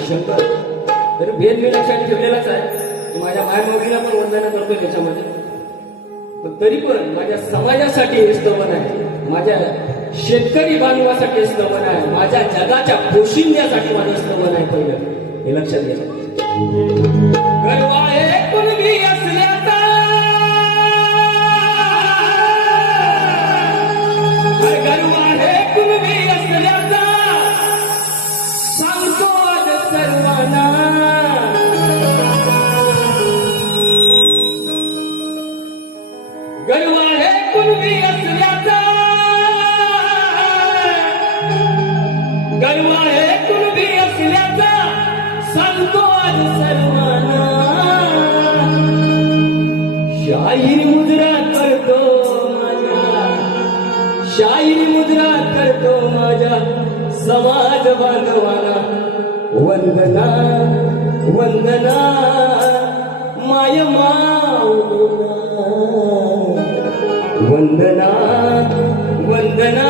शंकर तर भेद मी लक्षात ठेवलेलाच आहे. माझ्या मायमाऊलीला पण वंदना करतो त्याच्यामध्ये. पण तरी पण माझ्या समाजासाठी हे स्तवन आहे, माझ्या शेतकरी बांधवासाठी हे स्तवन आहे, माझ्या जगाच्या पोशिंद्यासाठी माझं स्तवन आहे. पहिलं हे लक्षात घ्या. गर्व आहे कुणबी असल्याचा, गर्व आहे कुणबी असल्याचा, सांगतो आज सर्वांना. गर्व आहे कुणबी असल्याचा, गर्व आहे कुणबी असल्याचा, सांगतो आज सर्वांना. शाहीर मुद्रा करतो माझ्या, शाहीर मुद्रा करतो माझ्या समाज बांधवाला. वंदना वंदना माय माऊलीला, वंदना वंदना